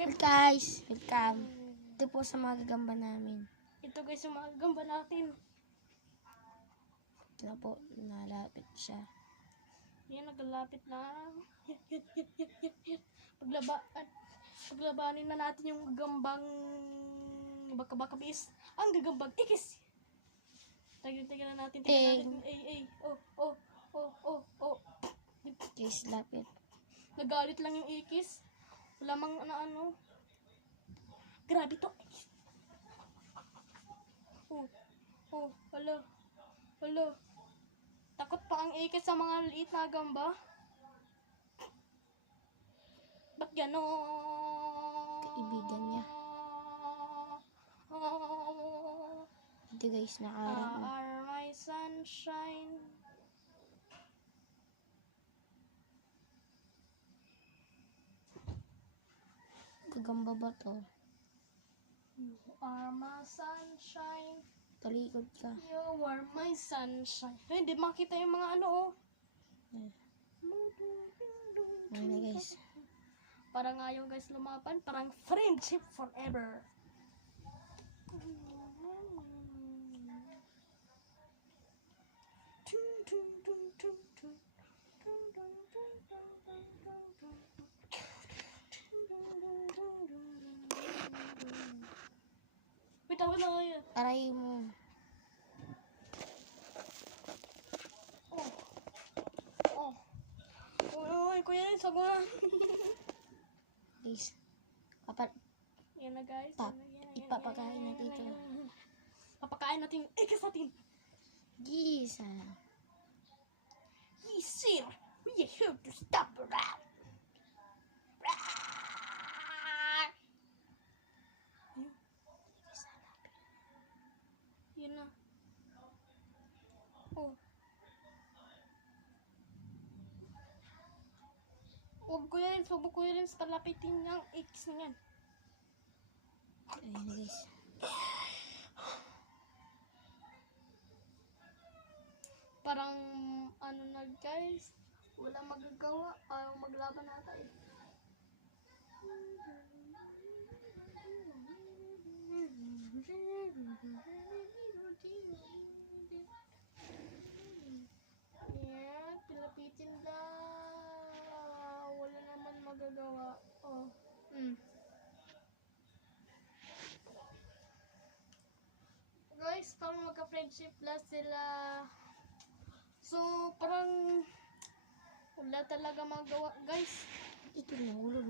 Well guys, welcome. Ito po sa mga gagamba namin. Ito guys yung mga gamba natin. Ito na po, nalapit siya. Yan, naglalapit na. Paglabanin na natin yung gambang baka bis. Ang gagambang ikis. Tignan na natin. Ay. Oh. Guys, lapit. Nagalit lang yung ikis. Wala mang ano. Grabe to. Hala. Takot pa ang ikis sa mga liit na gamba. Ba't gano'n? Kaibigan niya. Ito guys, nakarap na. Are my sunshine. Gagamba ba to? You are my sunshine. Talikod ka. You are my sunshine. Ay, hindi makita yung mga ano, oh. Ayun na guys. Parang ayaw guys lumapan. Parang friendship forever. Wait, ako na kayo. Aray mo. Uy, kuya rin, sago na. Guys, kapat. Yan na guys. Ipapakain natin ito. Papakain natin. Ikis natin. Gisa. Sir, we have to stop around. Yun na. Oh. Huwag ko yun sa palapitin niyang X na yan. Ayun na guys. Parang, ano na guys, wala magagawa. Ayaw maglaban nata eh. Yeah, pilapitin daw. Wala naman magagawa. Oh. Guys, parang magka-friendship lang sila. So, parang wala talaga magawa, guys. Ito nahulog.